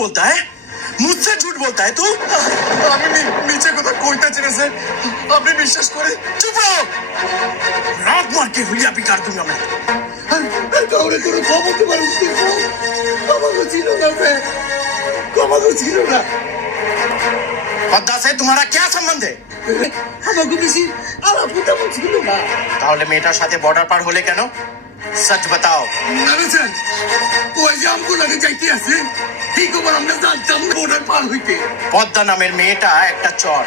बोलता है, मुझसे झूठ बोलता है तू। नीचे को तो कोईता चले से आपने विश्वास करे। चुप रहो, रात मार के हुलिया बिगाड़ दूंगा मैं। কাউরে কোনো খবর তো মানুষ আমাকে ছিল না স্যার, আমাকে ছিল না। पद्दा से तुम्हारा क्या संबंध है? আমাকে বেশি আলাপুটা ছিল না। তাহলে মেয়েটার সাথে বর্ডার পার হলে কেন? सच बताओ। না স্যার, ওই যে আমগুলো যাইতে আছে এই খবর আমরা জানতাম না বর্ডার পার হইতে। পদ্মা নামের মেয়েটা একটা চর,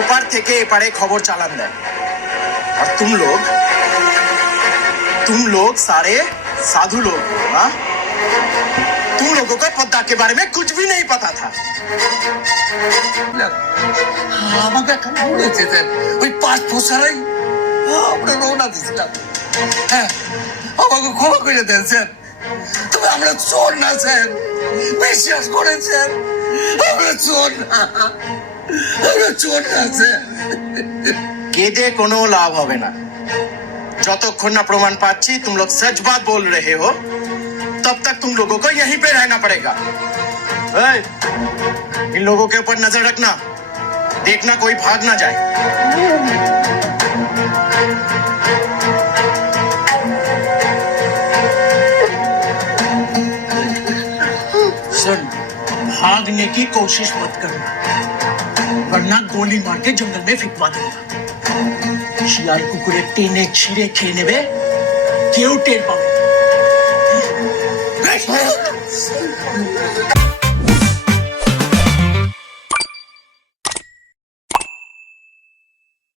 ওপার থেকে এপারে খবর চালান দেয়। और तुम लोग सारे साधु लोग हो, हाँ? तुम लोगों को पद्मा के बारे में कुछ भी नहीं पता था। আমাকে এখন বলেছে স্যার, ওই 5 বছরই আমরা রওনা দিয়েছিলাম। হ্যাঁ, আমাকে ক্ষমা করে দেন স্যার, তবে আমরা চোর না স্যার, বিশ্বাস করেন স্যার, আমরা চোর না, আমরা চোর না স্যার। केदे कोनो लाभ होवे ना, যতক্ষণ না প্রমাণ পাচ্ছি तुम लोग सच बात बोल रहे हो, तब तक तुम लोगों को यहीं पे रहना पड़ेगा। इन लोगों के ऊपर नजर रखना, देखना कोई भाग ना जाए। सुन, भागने की कोशिश मत करना, वरना गोली मार के जंगल में फिकवा दूंगा। শিয়াল কুকুরে টেনে ছিঁড়ে খেয়ে নেবে, কেউ টের পাবে।